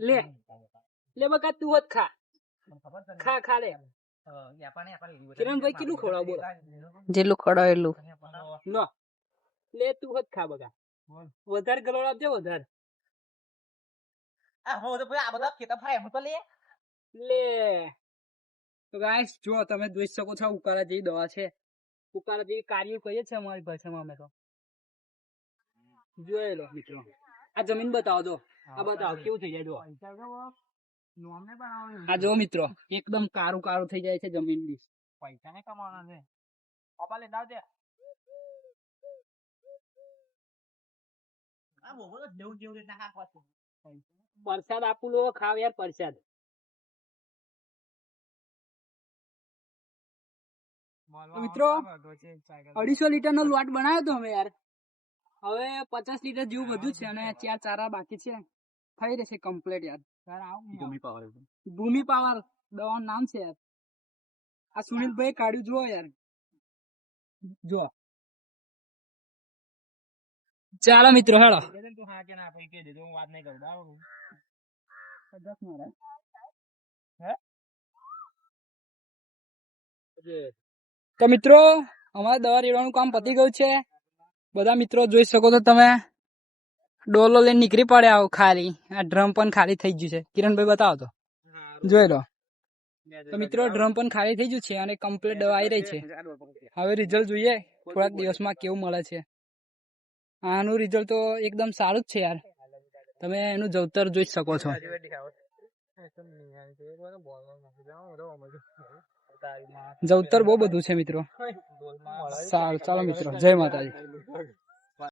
લે લે બકા તું હોત ખા ખા ખા લે કિરણભાઈ કેટલું ખવડાવ બોલો જેટલું ખવડાવ એટલું નો લે તું હોત ખા બકા વધારે ગલોળ આપજો વધારે લે તો ગાઈસ જો તમે જોઈ શકો છો ઉકાળા જેવી દવા છે ઉકાળા જેવી કાર્યો કહીએ છે અમારી ભાષામાં અમે તો જોઈ લો મિત્રો આ જમીન બતાવો જો આ બતાવો કેવું થઈ જાય જો આ જો મિત્રો એકદમ કારું કારું થઈ જાય છે જમીન બી પૈસા ને કમાવાના છે પપ્પા લે દાવ દે પરસાદ આપું લો ખાવ યાર પરસાદ મિત્રો 250 લીટર નો લોટ બનાવ્યો તો અમે યાર હવે 50 લીટર જેવું બધું છે અને 4 ચારા બાકી છે થઈ રહેશે કમ્પ્લીટ યાર ભૂમિ પાવર દવાનું નામ છે યાર આ સુનિલભાઈ કાઢ્યું જુઓ યાર જો ચાલો મિત્રો હેડો તો મિત્રો અમારે દવા રેડવાનું કામ પતી ગયું છે બધા મિત્રો જોઈ શકો છો તમે ડોલો લઈને નીકળી પડ્યા ખાલી આ ડ્રમ પણ ખાલી થઈ ગયું છે કિરણભાઈ બતાવો તો જોઈ લો તો મિત્રો ડ્રમ પણ ખાલી થઈ ગયું છે અને કમ્પ્લીટ દવા આવી રહી છે હવે રિઝલ્ટ જોઈએ થોડાક દિવસમાં કેવું મળે છે આનું રિઝલ્ટ તો એકદમ સારું જ છે યાર તમે એનું જવતર જોઈ શકો છો જવતર બહુ બધું છે મિત્રો સારું ચાલો મિત્રો જય માતાજી